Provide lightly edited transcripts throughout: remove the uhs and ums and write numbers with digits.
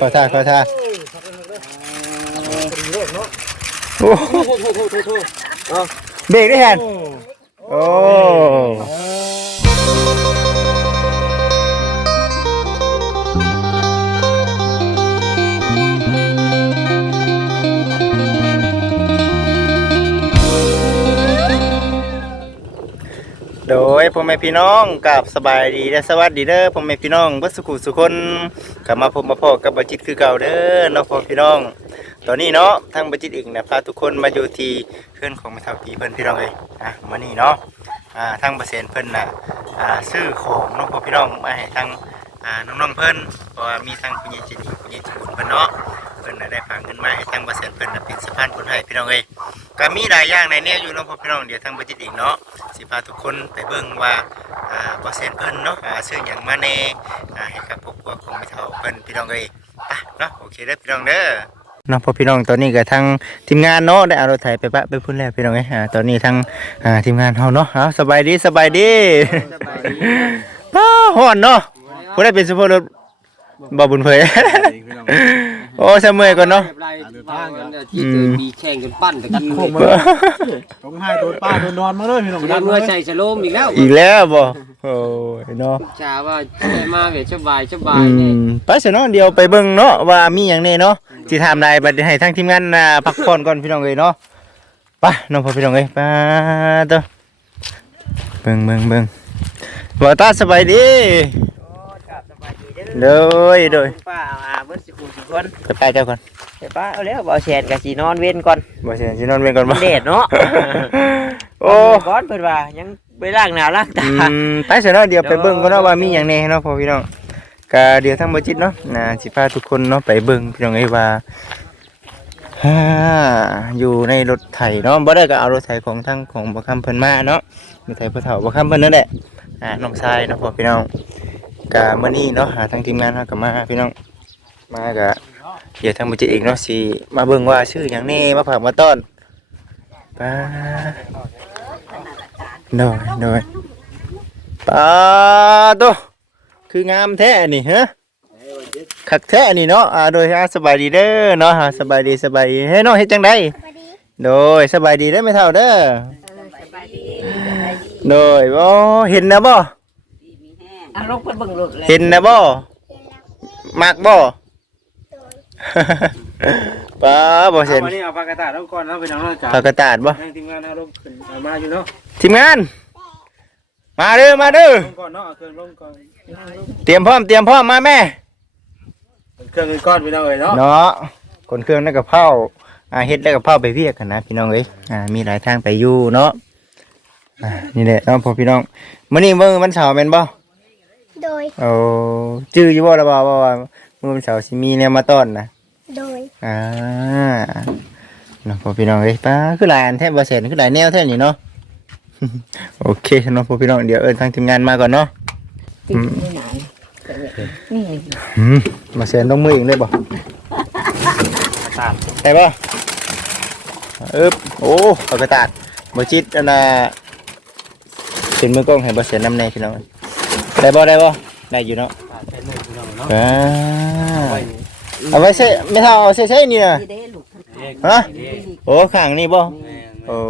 อท่าโอ้เบรกได้แฮนโอ้โดยพ่อแม่พี่น้องกับสบายดีและสวัสดีเด้อพ่อแม่พี่น้องเบิดสุขุสุคนกลับมาพบมาพอกับบัจิตคือเก่าเด้อเนาะพ่อพี่น้องตอนนี้เนาะทางบัจิตเองนะพาทุกคนมาอยู่ที่เพื่อนของแม่เฒ่าปีเพิ่นพี่น้องเอ้ยมานี่เนาะทางเปอร์เซ็นต์เพิ่นน่ะซื้อของเนาะพ่อพี่น้องมาให้ทางน้องๆเพิ่นเพราะว่ามีทางผู้ใหญ่ใจดีผู้ใหญ่ใจบุญเพิ่นเนาะเพิ่นได้ฝากเงินมาให้ทางเปอร์เซ็นต์เพิ่นน่ะเป็นสะพานบุญให้พี่น้องเอ้ยก็มีหลายอย่างในแนวอยู่เนาะพ่อพี่น้องเดี๋ยวทางบัจิตเองเนาะสิพาทุกคนไปเบิ่งว่าเปอร์เซ็นต์เพิ่นเนาะซื้อหยังมาแน่ให้กับครอบครัวของแม่เฒ่าเพิ่นพี่น้องเอ้ยเนาะโอเคเด้อพี่น้องเด้อเนาะพ่อพี่น้องตอนนี้ก็ทางทีมงานเนาะได้เอารถไถไปไปพุ่นแล้วพี่น้องเอ้ยตอนนี้ทางทีมงานเฮาเนาะสบายดีฮ้อนเนาะผู้ได้เป็นซุปเปอร์รถบ่บุญเผยโอ้เสมอก่อนเนาะที่มีแข่งกันปั้นกันโคมต้องให้ตัวป้าตัวนอนมาเลยพี่น้องเมื่อใส่สโลมอีกแล้วบ่โอ้ยเนาะชาว่ามาเวสบายนี่ไปซะเนาะเดี๋ยวไปเบิ่งเนาะว่ามีหยังแน่เนาะสิถามได้บัดให้ทางทีมงานพักผ่อนก่อนพี่น้องเอ้ยเนาะไปน้องพ่อพี่น้องเอ้ยไปต่อเบิ่งบ่ตาสบายดีโดยป้าเบิดสิคนไปเจ้าก่อนป้าเอาแล้วบ่แชนก็สินอนเว้นก่อนบ่แชนสินอนเว้นก่อนบ่เด็ดเนาะโอ้ก่อนเพิ่นว่ายังไปล้างหน้าล้างตาไปซะเนาะเดี๋ยวไปเบิ่งก่อนเนาะว่ามีหยังแน่เนาะพ่อพี่น้องก็เดี๋ยวทางบ่จิตเนาะสิพาทุกคนเนาะไปเบิ่งพี่น้องเอ้ยว่าอยู่ในรถไถเนาะบ่ได้ก็เอารถไถของทางของบ่คำเพิ่นมาเนาะรถไถพ่อเฒ่าบ่คำเพิ่นนั่นแหละน้องชายเนาะพ่อพี่น้องก็มื้อนี้เนาะทางทีมงานเฮาก็มาพี่น้องมาก็เดี๋ยวทางบ่จิตเองเนาะสิมาเบิ่งว่าชื่อหยังแน่มาฝากมาต้อนป้าโดยป้าโตคืองามแท้นี่ฮะคักแท้นี่เนาะโดยสบายดีเด้อเนาะสบายดีเฮ้เนาะเฮ็ดจังได๋โดยสบายดีเด้อแม่เฒ่าเด้อโดยบ่เห็นนะบ่ลงเพิ่นเบิ่งรถแล้วเห็นนะบ่มักบ่ป้าบ่เห็นวันนี้เอาปากกระตาดแล้วก่อนแล้วไปทางนั้นจ้ะปากกระตาดบ่ทีมงานเอาลงขึ้นมาอยู่เนาะทีมงานมาเด้อลงก่อนเนาะเครื่องลงก่อนเตรียมพร้อมมาแม่เครื่องก้อนพี่น้องเอ้ยเนาะเนาะคนเครื่องนั่นกับเผาเฮ็ดแล้วกับเผาไปเวียกกันนะพี่น้องเอ้ยมีหลายทางไปอยู่เนาะนี่แหละเนาะพ่อพี่น้องมื้อนี้มื้อวันเสาร์แม่นบ่โดยโอ้จื้ออยู่บ่ล่ะบ่ว่ามื้อวันเสาร์สิมีแนวมาต้อนนะโดยเนาะพ่อพี่น้องเอ้ยป้าคือหลายอันแท้บ่แซ่นคือหลายแนวแท้นี่เนาะโอเคเนาะพ่อพี่น้องเดี๋ยวทางทีมงานมาก่อนเนาะมาเซ็นต้องมือเองเลยบ่ได้ป่ะโอ้ปากกระตาดบ่จิตอันน่ะเป็นมือกล้องให้บ่เซ็นน้ำแน่พี่น้องได้บ่ได้อยู่เนาะเอาไว้ใส่ไม่เท่าเอาใส่นี่น่ะฮะโอ้ข้างนี่บ่โอ้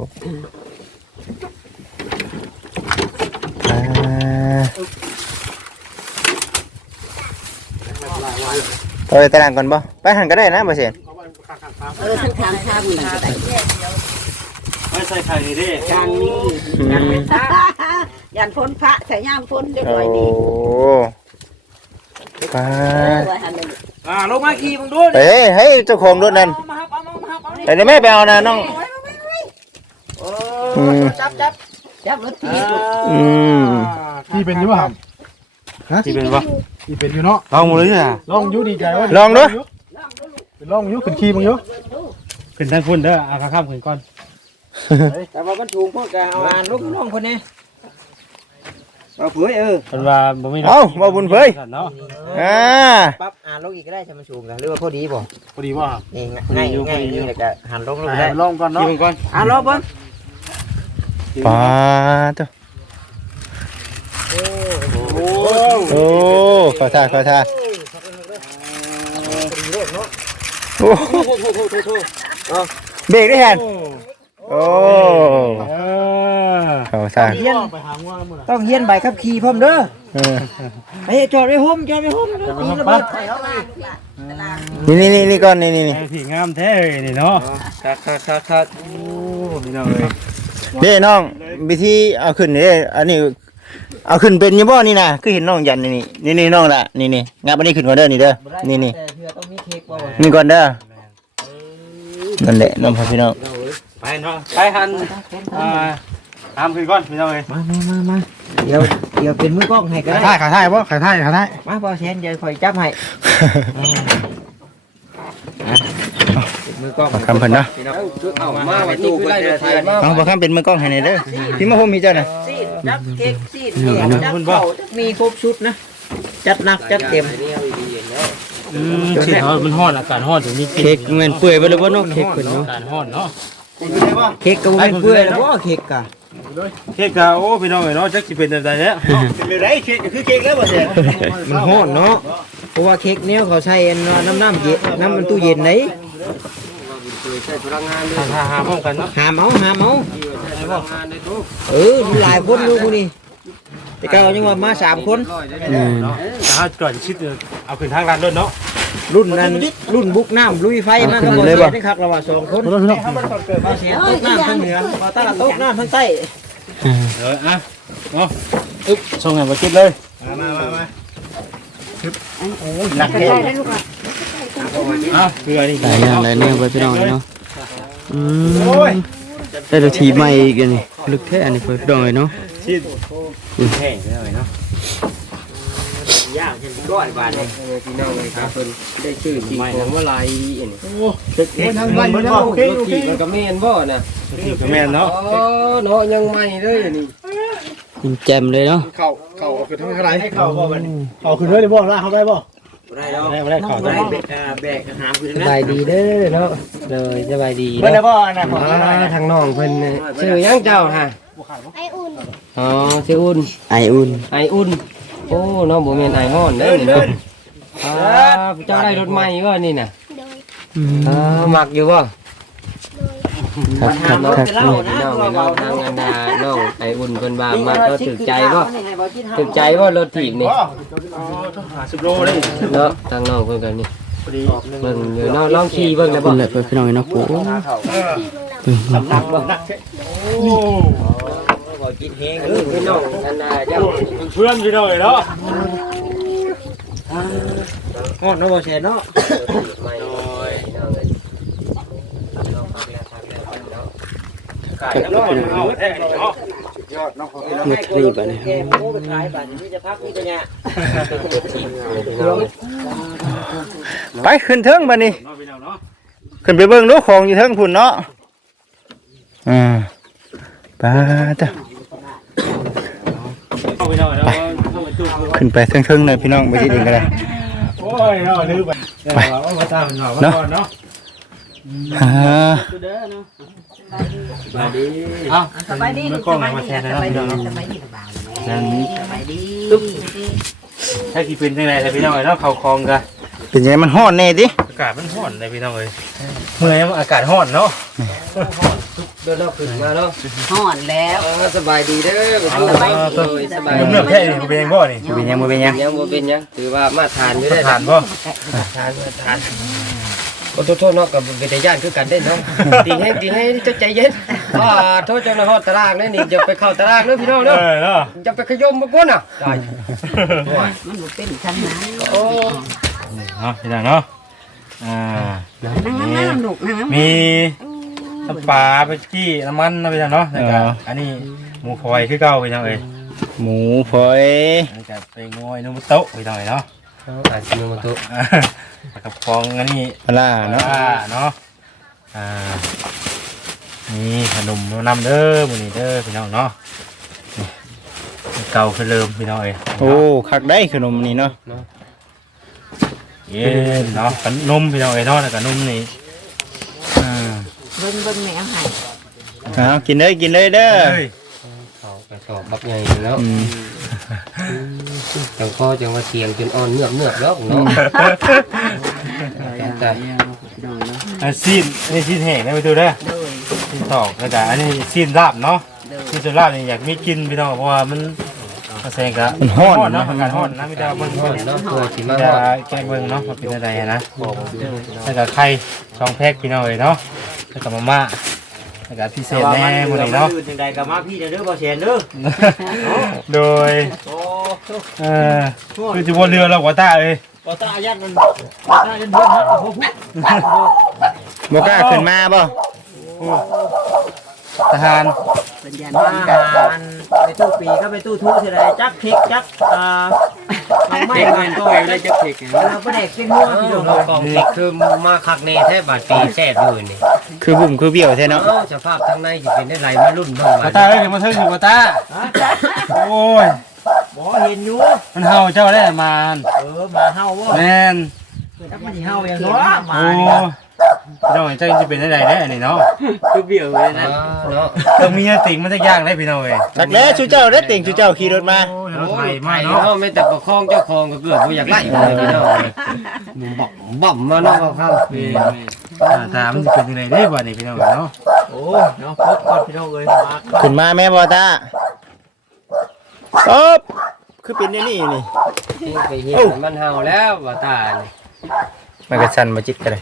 ไปตารางก่อนบ่ไปหันก็ได้นะบ่เสียนทั้งทางข้ามนี่ก็ได้ไม่ใส่ไข่นี่ดิทางนี้ยันเป็นตายันพ้นพระใส่ย่ามพ้นเรียบร้อยดีโอ้ไปลงมาขี่มึงดูเฮ้ยเจ้าของรถนั่นไปได้แม่ไปเอานะน้องจับรถที่เป็นอยู่ป่ะครับที่เป็นป่ะที่เป็นอยู่เนาะลองเลยอ่ะลองอยู่ดีใจว่าลองดูลองอยู่ขึ้นขี่มึงอยู่ขึ้นทางพุ่นเด้อเอาข้ามขึ้นก่อนแต่ว่ามันถูกพวกแกเอาลูกน้องคนนี้เอาเผยคนว่าบ่มีบ่บุญเผยปั๊บลงอีกก็ได้ใช่มันสูงกันหรือว่าพอดีบ่นี่ง่ายนี่แหละก็หันลงได้ลองก่อนเนาะลองเบิ่งป้าตัวโอ้ขอท่าโอ้เบรกได้แฮนโอ้เขาสร้างต้องเฮียนใบขับขี่พร้อมเด้อไอ้จอดไว้โฮมจอดไว้โฮมตีระเบิดนี่ก่อนนี่ผีงามแท้เลยนี่เนาะครับโอ้พี่น้องเลยเด้น้องวิธีเอาขึ้นนี่อันนี้เอาขึ้นเป็นอยังบ่นี่นะคือเห็นน้องยันนี่น้องละนี่งับอันนี้ขึ้นก่อนเด้อนี่เด้อนี่แต่เพื่อต้องมีเค้กบ่นี่ก่อนเด้อนั่นแหละน้องพ่อพี่น้องไปเนาะไปหันตามขึ้นก่อนพี่น้องเลยมาเดี๋ยวเป็นมือกล้องให้ก็ได้ขายท่ายบ่ขายท่ายมาพอแซนเดี๋ยวคอยจับให้มือกล้องคำเพิ่นเนาะเอามาไว้ตู้ไล่รถไฟมาน้องบ่คำเป็นมือกล้องให้หน่อยเด้อพี่มาผมมีเจ้าน่ะซีดจับเค้กซีดจับเข่ามีครบชุดนะจัดหนักจัดเต็มสิเนาะมันฮ้อนอากาศฮ้อนถึงนี่เค้กมันเปื่อยไปเลยบ่เนาะเค้กเพิ่นเนาะอากาศฮ้อนเนาะเค้กก็บ่แม่นเปื่อยแล้วบ่เค้กกะเค้กก็โอ้พี่น้องเนาะจักสิเป็นจังได๋แล้วเป็นไรเค้กก็คือเค้กแล้วบ่แซ่มันฮ้อนเนาะเพราะว่าเค้กแนวเขาใช้น้ำเย็นน้ำมันตู้เย็นไหนหาพร้อมกันเนาะหามเอามันหลายคนอยู่ผู้นี้แต่ก็ยังว่ามา3คนแต่ถ้าก่อนชิดเอาขึ้นทางร้านด้วยเนาะรุ่นนั้นรุ่นบุกน้ำลุยไฟมันก็บ่เสียนี่ครับเราว่า2คนบ่เสียตกน้ำทางเหนือบ่ตาตกน้ำทางใต้อ่ะเนาะอึ๊บส่งให้บ่คิดเลยมาหนักแท้อ้าวเพื่อนี่หลายอย่างหลายแนวไปพี่น้องเนาะได้ตัวทีใหม่อีกอันนี้ลึกแท้อันนี้ไปพี่น้องเลยเนาะชิดแห้งเลยเนาะย่างเป็นร้อยบาทเลยพี่น้องเลยครับเพิ่นได้ชื่อจริงของว่าลายอันนี้ทางมันบ่โอเคมันก็แม่นบ่น่ะก็แม่นเนาะอ๋อเนาะยังใหม่เลยอันนี้ยิ้มแจ่มเลยเนาะเข้าคือทั้งเท่าไหร่ให้เข้าบ่บัดนี้เข้าขึ้นเลยบ่ล่ะเข้าได้บ่ได้แล้วได้เข้าได้แบกหามขึ้นสนะบายดีเด้อเนาะเลยสบายดีเพิ่นได้บ่อันน่ะขอทางน้องเพิ่นชื่อยังเจ้าฮะอ๋อชื่ออุ่นไออุ่นไออุ่นโอ้น้องบ่แม่นไอฮ้อนเด้อนี่เนาะเจ้าได้รถใหม่ก็นี่น่ะมักอยู่บ่ครับน้องน้องทางอันดาน้องไออุ่นเพิ่นว่ามักก็ถึกใจบ่ถึกใจบ่รถถีบนี่ 50โลเลยเนาะทางน้องเพิ่นก็นี่เบิ่งอยู่น้องลองขี่เบิ่งได้บ่เป็นแหละไปพี่น้องเนาะโอ้หนักบ่โอ้บ่กินแฮงพี่น้องอันดาเจ้าเพื่อนพี่น้องเนาะฮอดเนาะบ่แซ่เนาะขายน้อยเอาแท้เนาะหมดรีบอ่ะนี่แกโม้ไปขายบัดนี้จะพักนี่ตัวเนี้ยไปขึ้นเทิงบัดนี้เนาะพี่น้องเนาะขึ้นไปเบิ่งดูของอยู่เทิงพุ่นเนาะไปจ้ะเอาพี่น้องเนาะขึ้นไปเทิงๆหน่อยพี่น้องไปที่ดินก็ได้โอ้ยเนาะลืมไปเอามาตามเนาะเนาะสบายดีเอาสบายดีมันกล้องมาแทนนะพี่น้องสบายดีบ่าวนั่นสบายดีถ้ากี่เป็นยังไงพี่น้องเนาะเขาคลองกันเป็นยังไงมันฮ้อนแน่ดิอากาศมันร้อนเลยพี่น้องเอ้ยเมื่อยอากาศร้อนเนาะเดินรอบขึ้นมาเนาะห่อนแล้วสบายดีเด้อสบายดีสบายเมื่อแค่นี้เป็นยังบ่นี่เป็นยังบ่เป็นยังยังบ่เป็นยังถือว่ามาทานอยู่ได้ทานบ่ทานโอ้โทษเนาะกับเป็นญาติคือกันได้เนาะดีให้เจ้าใจเย็นโทษจังนะฮอดตารางนี่นี่จะไปเข้าตารางเด้อพี่น้องเอเนาะอเนาะจะไปขยมบ่ก่อนน่ะได้มันบ่เป็นชั้นนั้นโอ้เนาะพี่น้องเนาะนั่งลูกนั่งมีน้ำปลาไปกี้น้ำมันนะพี่น้องเนาะแล้วก็อันนี้หมูฝอยคือเก่าพี่น้องเอ้ยหมูฝอยอันนี้ก็เป็นงอยนุ่มโต๊ะพี่น้องเนาะอาชิโนโมโตะกับฟองอันนี้ปลาเนาะเนาะนี่ขนมนำเด้อมื้อนี้เด้อพี่น้องเนาะเก่าคือเริ่มพี่น้องเอ้ยโอ้คักได้ขนมนี่เนาะเย็นเนาะขนมพี่น้องเอ้ยเนาะแล้วก็นมนี่เบิ่งแม่ให้เอากินเลยเด้อเขาไปตอบบักใหญ่แล้ว จังพ่อจังว่าเสียงจนอ่อนเนือบแล้วเนาะแต่ซีนอันนี้ซีนแห้งนะไปดูเด้อโดยซีนตอกแล้วก็อันนี้ซีนลาบเนาะโดยซีนลาบนี่อยากมีกินพี่น้องเพราะว่ามันแสดงกับมันฮ้อนเนาะอากาศฮ้อนนะมีแต่เบิ่งฮ้อนเนาะตัวสิมาจะฮ้อนแกงเบิ่งเนาะมันเป็นอะไรนะแล้วก็ไข่2 แพ็คพี่น้องเอ้ยเนาะแล้วก็มาม่าแล้วก็พิเศษแน่มื้อนี้เนาะจังได๋ก็มาพี่เด้อบ่แซนเด้อโดยโอ้คือจะวนเรือเราหัวตาเลยบ่ตายันมันบ่ตายันเพิ่นฮัดโอ้โหบ่กล้าขึ้นมาบ่ทหารสัญญาณมาทางการหารไปตู้ปีก็ไปตู้ทุสิได้จักพริกจักไม่กันก็ได้จักพริกเราบ่ได้กินหัวพี่น้องกองพริกคือมาคักแน่แท้บาดปีแซ่บอยู่นี่คือบุ่มคือเบี้ยวแท้เนาะเอ้าสภาพทางในสิเป็นได้ไรมารุ่นเบิ่งหัวตาเลยมาเทิงอยู่หัวตาโอ้ยบ่เห็นอยู่มันเห่าเจ้าได้มามาเฮาบ่แมนจักมันสิเฮาอย่างเนาะมาโอ้พี่น้องเจ้าจะเป็นได้ได้นี่เนาะคือเบี้ยวเลยนะเนาะต้องมีติ่งมันจะย่างได้พี่น้องเอ้ยจักแล้วชูเจ้าได้อติ่งชูเจ้าขี่รถมารถไฟมาเนาะเนาะไม่แต่ประคองเจ้าของก็เกือบบ่อยากไล่เลยพี่น้องบ่มมาเนาะครับตามันจะเป็นยังไงได้บ่นี่พี่น้องเนาะโอ้เนาะพบก่อนพี่น้องเอ้ยมาขึ้นมาแม่บ่ตาอ๊บคือเป็นนี่นี่ไปเฮียมันเฮาแล้วว่าตานี่มันก็สั่นบ่จิตก็ได้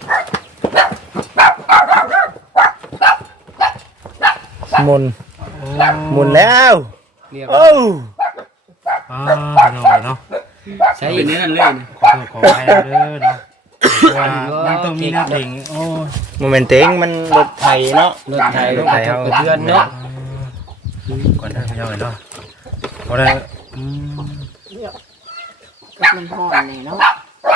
หมุนแล้วเรียกโอ้พี่น้องเนาะใช้อย่างนี้นั่นเลยนะขอให้เด้อเนาะว่ามันต้องมีติ่งโอ้โมเมนต์เต็งมันรถไถเนาะรถไทยต้องเอาเดือนเนาะก่อนนะพี่น้องเนาะพอได้กับมันห่อนเลยเนาะ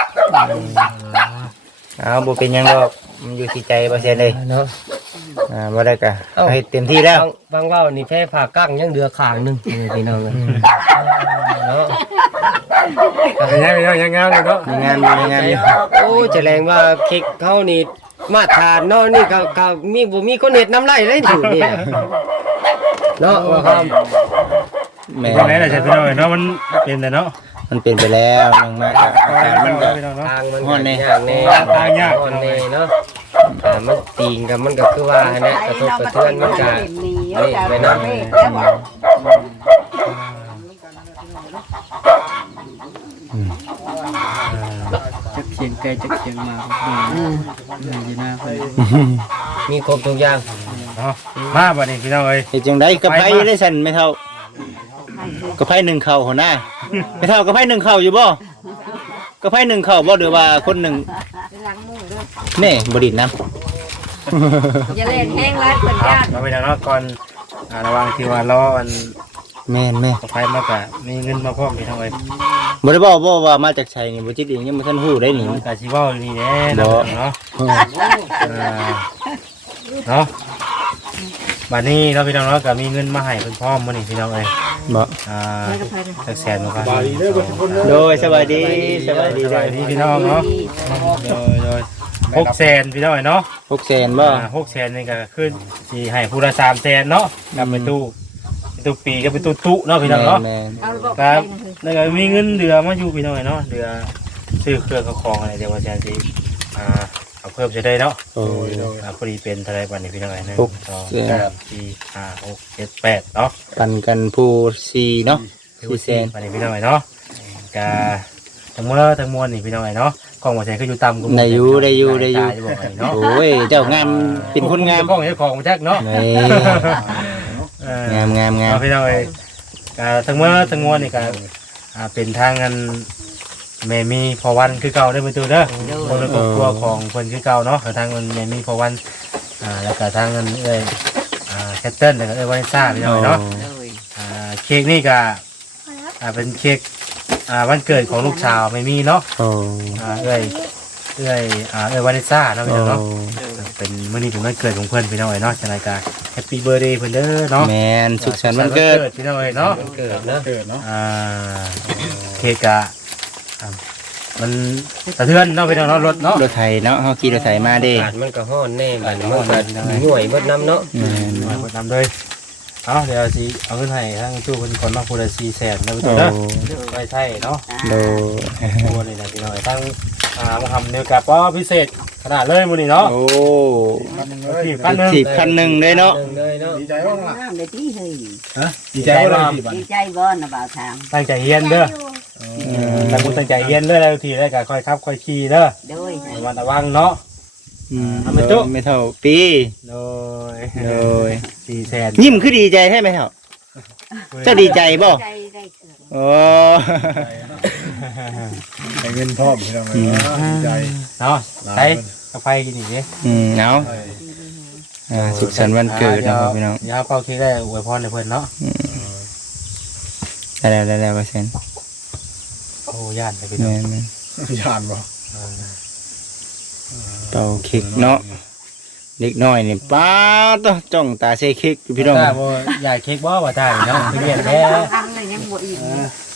เอาบ่เป็นหยังดอกมันอยู่ที่ใจบ่เสียเลยเนาะบ่ได้ก็ให้เต็มที่แล้วบางว่านี่แพ้ผ่ากั้งยังเดือข้างนึงพี่น้องเนาะยังพี่น้องยังงามเลยเนาะมีงานอยู่มีงานอยู่โอ้แสดงว่าเค้กเขานี่มาทานเนาะนี่ก็มีบ่มีคนเฮ็ดน้ำไหลเลยอยู่นี่เนาะว่าครับแม่ตรงไหนล่ะใช่พี่น้องเนาะมันเป็นแต่เนาะมันเป็นไปแล้วนึงมากอะอากาศมันก็พี่น้องเนาะทางมันก็ยากแน่ทางยากแน่เนาะมันตีงกับมันก็คือว่าเนี่ยกระทบกระเทือนมันก็นี่ไปนอนแล้วบอกจักเขียงไกลจักเขียงมาอยู่หน้าเพิ่นมีครบทุกอย่างเนาะมาบัดนี้พี่น้องเอ้ยเฮ็ดจังได๋กับไผได้สั่นไม่เท่ากับไผหนึ่งเข้าหัวหน้าไม่เท่ากับไผหนึ่งเข้าอยู่บ่กับไผหนึ่งเข้าบ่หรือว่าคนหนึ่งล้างมือด้วยแน่บ่ดินน้ำอย่าเล่นแห้งรัดเป็นญาติเราไปเนาะก่อนระวังที่ว่ารออันแม่นแม่ไฟมากะมีเงินมาพร้อมพี่น้องเอ้ยบ่ได้บอกว่ามาจากไสนี่บ่จิตเองยังบ่ทันฮู้ได้นี่กะสิเว้านี่แหละเนาะเนาะเนาะบัดนี้เราพี่น้องเนาะก็มีเงินมาให้เพิ่นพร้อมมื้อนี้พี่น้องเอ้ยบ่สักแสนบ่ครับโดยสบายดีสบายดีสบายดีพี่น้องเนาะโดย600,000พี่น้องเนาะ 600,000บ่ 600,000นี่ก็คือสิให้ผู้ละ300,000เนาะกับไปตู้ปีกับไปตู้ตุเนาะพี่น้องเนาะแม่นเอาบอกครับ แล้วก็มีเงินเดือมาอยู่พี่น้องเนาะเดือซื้อเครื่องกระของอะไรเดี๋ยวว่าจะสิเอาเพิ่มจะได้เนาะโอ้ยพอดีเป็นเท่าไรบัดนี้พี่น้อง1 หก 2 3 4 5 6 7 8เนาะปันกันผู้4เนาะ400,000 บัดนี้พี่น้องเนาะก็ทั้งเมื่อทั้งมวลนี่พี่น้องเนาะกล้องบ่ใช่คืออยู่ต่ำกูได้อยู่เนาะโอ้ยเจ้างามเป็นคนงามกล้องเจ้าของบ่จักเนาะนี่งามพี่น้องทั้งเมื่อทั้งมวลนี่ก็เป็นทางกันแม่มีพอวันคือเก่าได้ไปตัวเด้อคนละครอบครัวของเพิ่นคือเก่าเนาะทางมันแม่มีพอวันแล้วก็ทางกันแคทเทิลแล้วก็วานิซ่าพี่น้องเนาะเค้กนี่ก็เป็นเค้กวันเกิดของลูกสาวไม่มีเนาะโอ้วานิซ่าเนาะพี่น้องเนาะเป็นมื้อนี้เป็นวันเกิดของเพิ่นพี่น้องเนาะจังได๋ก็แฮปปี้เบิร์ธเดย์เพิ่นเด้อเนาะแมนสุขสันต์วันเกิดพี่น้องเนาะเกิดเนาะเค้กอะมันสะเทือนเนาะพี่น้องเนาะรถเนาะรถไถเนาะเฮาขี่รถไถมาเด้อากาศมันก็ฮ้อนแน่บัดมันก็หน่วยเบิดน้ำเนาะแม่นหมดนำเลยเอาเดี๋ยวสิเอาเงินให้ทั้งตู้เพิ่นคนมาพูดละ400,000นะพี่โอ้ตู้เด้อไว้ใช่เนาะโดโอ้นี่นะพี่น้องทั้งมาทำเนื้อกับว่าพิเศษขนาดเลยมื้อนี้เนาะโอ้ถีบคันหนึงถีบคันหนึงเลยเนาะเลยเนาะดีใจบ่ล่ะน้ำเลยที่เฮ้ยดีใจบ่ล่ะที่บ้านดีใจบ่นะบ่าวทางตั้งใจเรียนเด้อตั้งตั้งใจเรียนเด้อแล้วทีแล้วก็ค่อยขับค่อยขี่เด้อโดยระวังระวังเนาะ เอามาจุไม่เท่าปีโดยโดย 400,000 ยิ้มคือดีใจใช่ไหมเท่าเจ้าดีใจบ่ใจได้เกิดโอ้ให้เงินพร้อมพี่น้องเอ้ยดีใจเนาะใช้กาแฟกินอีกดิเอาสุขสันต์วันเกิดนะครับพี่น้องเดี๋ยวเป่าเค้กได้อวยพรให้เพิ่นเนาะได้แล้วเปอร์เซ็นต์โอ้ย่านไปพี่น้องแม่นยานบ่ๆเป่าเค้กเนาะเด็กน้อยนี่ป้าต้องจ้องตาใส่เค้กอยู่พี่น้องถ้าบ่อยากเค้กบ่ว่าตายเนาะไปเรียนแท้ทำเลยยังบ่อิ่ม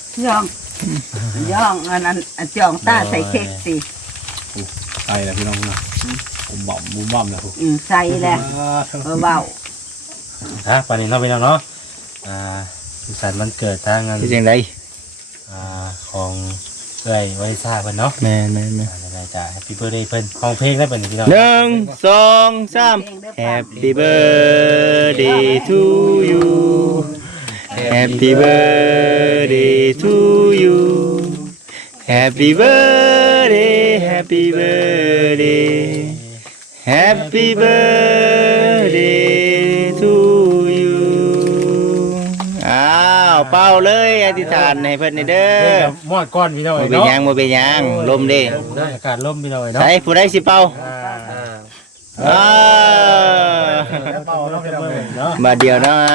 ย่องอันนั้นจ่องตาใส่เค้กสิไปแล้วพี่น้องนะผมบ่มบุ้มบ่มแล้วผมใส่แล้วเบาฮะปานนี้เนาะพี่น้องเนาะสุขสันต์วันเกิดทางงานเป็นจังไดของเอ้ยไว้ซ่าเพิ่นเนาะแม่นได้จ้ะ Happy Birthday เพิ่นของเพลงได้เพิ่นพี่น้อง 1 2 3 Happy birthday to you Happy birthday to you Happy birthday Happy birthday Happy birthday to you อ้าวเป่าเลยอธิษฐานให้เพิ่นนี่เด้เด้ออกับมอดก้อนพี่น้องบ่เป็นเนาะหยังบ่เป็นหยังลมเด้อากาศลมพี่น้องเนาะใส่ผู้ใดสิเป่าอ้าวเป่าแล้วพี่น้องเอ้ยเนาะบาดเดียวเนาะ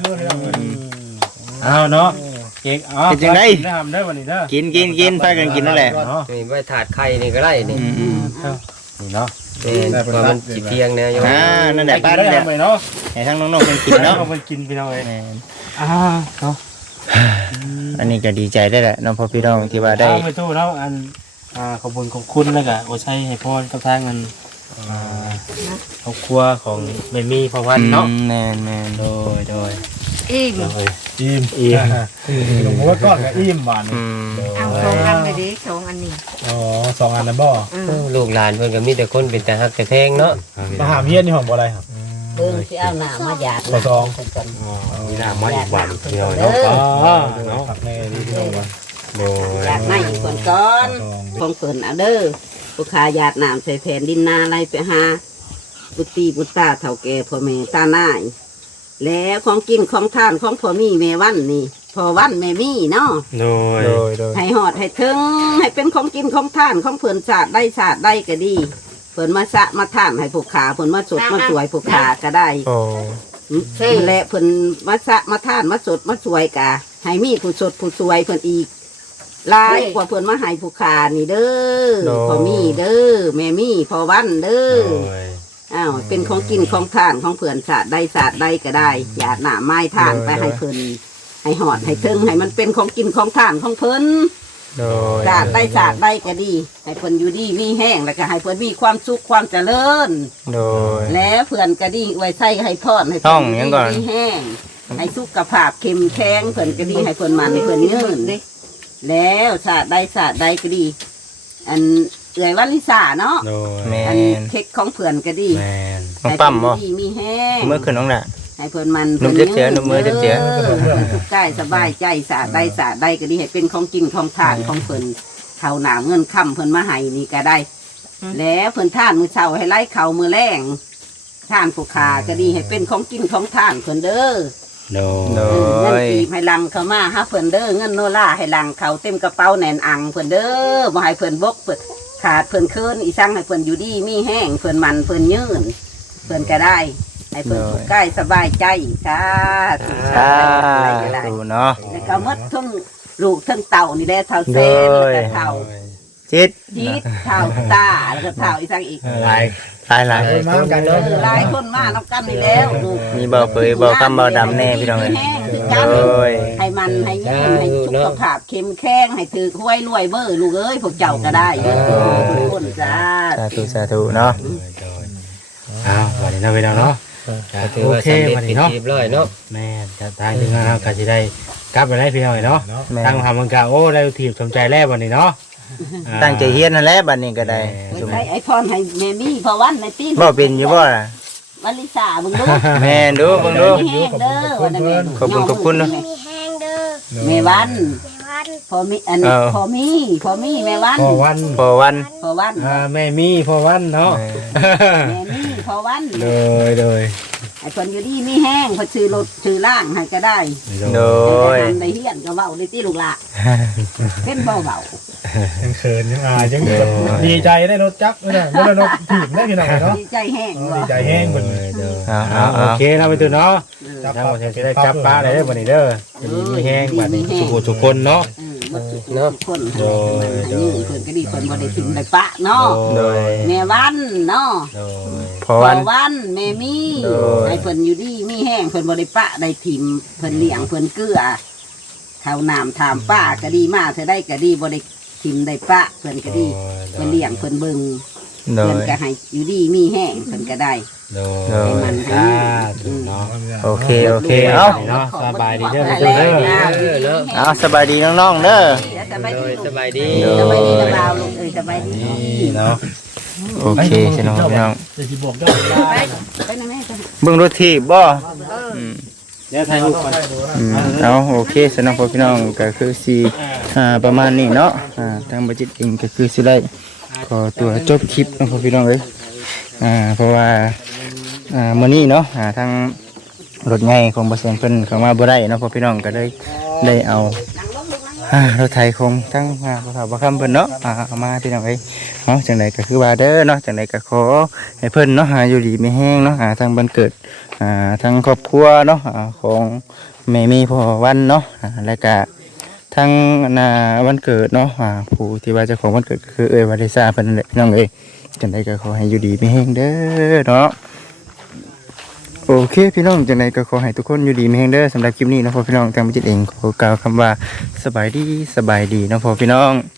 เอาเนาะเค้กอ๋อเป็นจังได๋ได้ทำได้วันนี้เด้อกินพากันกินนั่นแหละเนาะนี่ไว้ถาดไข่นี่ก็ได้นี่นี่เนาะว่ามันสิเพียงแนวอยู่นั่นแหละป้าได้นั่นแหละทำไปเนาะให้ทั้งน้องๆมันกินเนาะเอาไปกินพี่น้องเอ้ยเนาะอันนี้ก็ดีใจได้แหละน้องพ่อพี่น้องที่ว่าได้เอาไปตู้เนาะอันขอบคุณขอบคุณแล้วก็โอใช้ให้พรกับทางเงินครอบครัวของแม่มีพ่อวันเนาะแม่นโดยอิ่มอิ่มอีกหลวงพ่อก้อนก็อิ่มบานเอาสองอันไปดิสองอันนี้อ๋อ2อันนะบ่ลูกหลานเพิ่นก็มีแต่คนเป็นแต่ฮักแต่แพงเนาะมาหาเมียนี่ห้องบ่อะไรครับเบิ่งสิเอาหน้ามาหยาดบ่สองมีหน้ามาอีกวันพี่น้องเด้เนาะอเนาะผักแม่ดีพี่น้องว่าโดยหยาดหน้าอีกคนก่อนของเพิ่นเอาเด้อผู้ค้าหยาดน้ำใส่แผ่นดินนาอะไรไปหาบุตรีบุตราเฒ่าแก่พ่อแม่ตาหน้ายแล้วของกินของทานของพ่อมีแม่วันนี่พ่อวันแม่มีเนาะโดยให้หอดให้ถึงให้เป็นของกินของทานของเพิ่นศาสตร์ได้ก็ดีเพิ่นมาสะมาทานให้ผู้ขาเพิ่นมาสดมาสวยผู้ขาก็ได้โอ้และเพิ่นมาสะมาทานมาสดมาสวยกะให้มีผู้สดผู้สวยเพิ่นอีกหลายกว่าเพิ่นมาให้ผู้ขานี่เด้อพ่อมีเด้อแม่มีพ่อวันเด้อโดยอ้าวเป็นของกินของทานของเพิ่นศาสตร์ได้ก็ได้หยาดหน้าไม้ทานไปให้เพิ่นให้หอดให้ถึงให้มันเป็นของกินของทานของเพิ่นโดยศาสตร์ได้ก็ดี ให้เพิ่นอยู่ดีมีแห้งแล้วก็ให้เพิ่นมีความสุขความเจริญโดยแล้วเพื่อนก็ดีไว้ใส่ให้พรให้ต้เพิ่องนยังก่อนมีแห้งให้สุขภาพเข้มแข็งเพิ่นก็ดีให้เพิ่นมันเพิ่นยืนแล้วศาสตร์ได้ก็ดี อันเอื่อยวันลิสาเนาะโดยแม่อันนเค้กของเพื่อนก็ดีแมนน้องปั๊มบ่ให้เพิ่นอยู่ดีมีแห้งเมื่อคืนน้องน่ะให้เพิ่นมันนุ่มเจี๊ยบๆนุ่มมือเจี๊ยบๆเพิ่นทุกข์กายสบายใจศาสตร์ได้ก็ดีให้เป็นของกินของทานของเพิ่นข้าวหนามเงินค่ำเพิ่นมาให้นี่ก็ได้ แล้วเพิ่นท่านมือเช้าให้ไล่เข่ามือแรงท่านผู้ขาก็ดีให้เป็นของกินของท่านเพิ่นเด้อโดโดยเงินยปีให้ลังเข้ามาหาเพิ่นเด้อเงินโนล่าให้ลังเขาเต็มกระเป๋าแน่นอังเพิ่นเด้อบ่ให้เพิ่นบกเพิ่นขาดเพิ่นคืนอีสั่งให้เพิ่นอยู่ดีมีแห้งเพิ่นมันเพิ่นยืนเพิ่นก็ได้ ให้เพิ่นสุขกายสบายใจสาธุสาธุเนาะแล้วก็หมดทั้งลูกทั้งเต่านี่แหละเท่าเซนแล้วก็เท่าจิตจีดเท่าตาแล้วก็เท่าอีสั่งอีกหลายหลายมากันเอเนาะอหลายคนมาน้ำกันนี่แล้วลูกมีเบาเปยเบาคำเบาดำแน่พี่น้องเอ้ย โอ้ยให้มันให้ยืนให้สุขภาพเข้มแข็งให้ถือห้วยรวยเบ้อลูกเอ้ยพวกเจ้าก็ได้เด้อทุกคนจ้าสาธุเนาะอ้าววันนี้เราไปแล้วเนาะถือว่าสำเร็จเป็นทีร้อยเนาะแม่จะทางถึงงานเราก็จะได้กลับไปได้พี่น้องเนาะแม่ทางทำมังกาโอ้ได้ทีบสนใจแรกวันนี้เนาะตั้งใจเฮียนนั่นแหละบัดนี้ก็ได้ไอ้พรให้แม่มี่พอวันในตีบ่เป็นอยู่บ่ล่ะวันลิสามึงดูแม่นดูเบิ่งดูแห้งเด้อวันนั้นแม่ขอบคุณเนาะมีแห้งเด้อแม่วันในวันพอมีอันพอมีแม่วันพอวันพอวันพอวันแม่มีพอวันเนาะแม่มี่พอวันเลยไอ้คนอยู่ดีมีแห้งพอซื้อรถซื้อล่างให้ก็ได้โดยได้เฮียนก็เว้าได้ตีลูกละเป็นเบายังเขินยังอายยังดีใจได้รถจักรไม่ได้รถถีบได้พี่น้องเนาะดีใจแห้งดีใจแห้งเพิ่นโอเคเราไปตื่นเนาะทั้งหมดจะได้จับปลาได้วันนี้เด้อจะมีแห้งบัดนี้ทุกคนเนาะเนาะคนเพิ่นก็ดีเพิ่นบ่ได้ทิ้งได้ปะเนาะโดยแม่วันเนาะพอวันวันแม่มี่ไอ้เพิ่นอยู่ดีมีแห้งเพิ่นบ่ได้ปะได้ถิ่มเพิ่นเลี้ยงเพิ่นเกลือข้าวน้ำถามป้าก็ดีมาเธอได้ก็ดีบ่ได้ถิ่มได้ปะเพิ่นก็ดีเพิ่นเลี้ยงเพิ่นเบิ่งโดเพิ่นยก็ให้อยู่ดีมีแห้งเพิ่นก็ได้โดยมันให้เนาะโอเคเอ้าเนาะสบายดีเด้อเอาสบายดีน้องๆเด้อสบายดีสบายดีสบายดีนะบ่าวลูกสบายดีเนาะโอเคใช่น้องพี่น้องจะสิบอกได้ไปนะแม่เบิ่งรถทีบบ่เดี๋ยวถ่ายรูปก่อนเอาโอเคสำหรับพี่น้องก็คือสิประมาณนี้เนาะทางบัจิตเองก็คือสิได้ขอตัวจบคลิปน้องพี่น้องเลยเพราะว่ามื้อนี้เนาะทางรถใหญ่ของบ่แซนเพิ่นเข้ามาบ่ได้เนาะพี่น้องก็ได้เอารถไถของทั้งบ่เฒ่าบ่คำเพิ่นเนาะเอามาพี่น้องเอ้ยเนาะจังไดก็คือว่าเด้อเนาะจังไดก็ขอให้เพิ่นเนาะอยู่ดีมีแฮงเนาะทางบ้านเกิดทางครอบครัวเนาะของแม่มีพ่อวันเนาะแล้วก็ทางวันเกิดเนาะผู้ที่ว่าเจ้าของวันเกิดก็คือวาริซาเพิ่นนั่นแหละพี่น้องเอ้ยจังไดก็ขอให้อยู่ดีมีแฮงเด้อเนาะโอเคพี่น้องจังไดก็ขอให้ทุกคนอยู่ดีมีแฮงเด้อสำหรับคลิปนี้เนาะพ่อพี่น้องทางบัจิตเองขอกล่าวคำว่าสบายดีเนาะพ่อพี่น้อง